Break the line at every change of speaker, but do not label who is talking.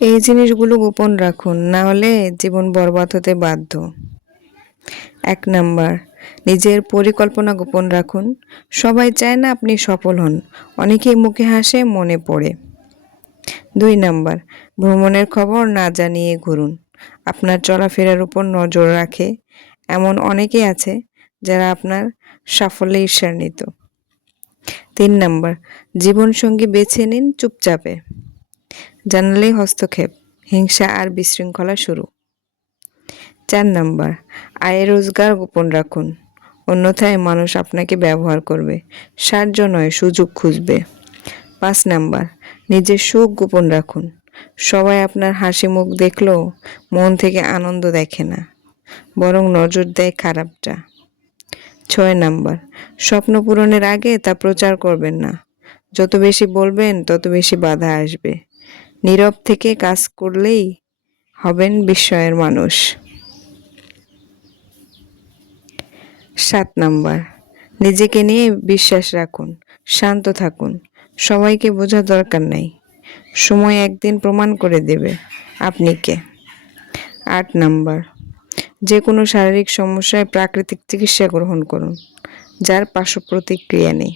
এই জিনিসগুলো গোপন রাখুন, না হলে জীবন বরবাদ হতে বাধ্য। এক নাম্বার, নিজের পরিকল্পনা গোপন রাখুন। সবাই চায় না আপনি সফল হন, অনেকেই মুখে হাসে, মনে পড়ে। দুই নাম্বার, ভ্রমণের খবর না জানিয়ে ঘুরুন। আপনার চলাফেরার উপর নজর রাখে, এমন অনেকেই আছে যারা আপনার সাফল্যে ঈর্ষান্বিত। তিন নাম্বার, জীবনসঙ্গী বেছে নিন চুপচাপে। জানালেই হস্তক্ষেপ, হিংসা আর বিশৃঙ্খলা শুরু। চার নম্বর, আয় রোজগার গোপন রাখুন। অন্যথায় মানুষ আপনাকে ব্যবহার করবে সাহায্য নয় সুযোগ খুঁজবে। পাঁচ নাম্বার নিজের সুখ গোপন রাখুন। সবাই আপনার হাসি মুখ দেখলেও মন থেকে আনন্দ দেখে না, বরং নজর দেয় খারাপটা। ছয় নাম্বার, স্বপ্ন পূরণের আগে তা প্রচার করবেন না। যত বেশি বলবেন, তত বেশি বাধা আসবে। নীরব থেকে কাজ করলেই হবেন বিস্ময়ের মানুষ। সাত নাম্বার, নিজেকে নিয়ে বিশ্বাস রাখুন, শান্ত থাকুন সবাইকে বোঝা দরকার নাই, সময় একদিন প্রমাণ করে দেবে আপনি কে আট নাম্বার যে কোনো শারীরিক সমস্যায় প্রাকৃতিক চিকিৎসা গ্রহণ করুন, যার পার্শ্ব প্রতিক্রিয়া নেই।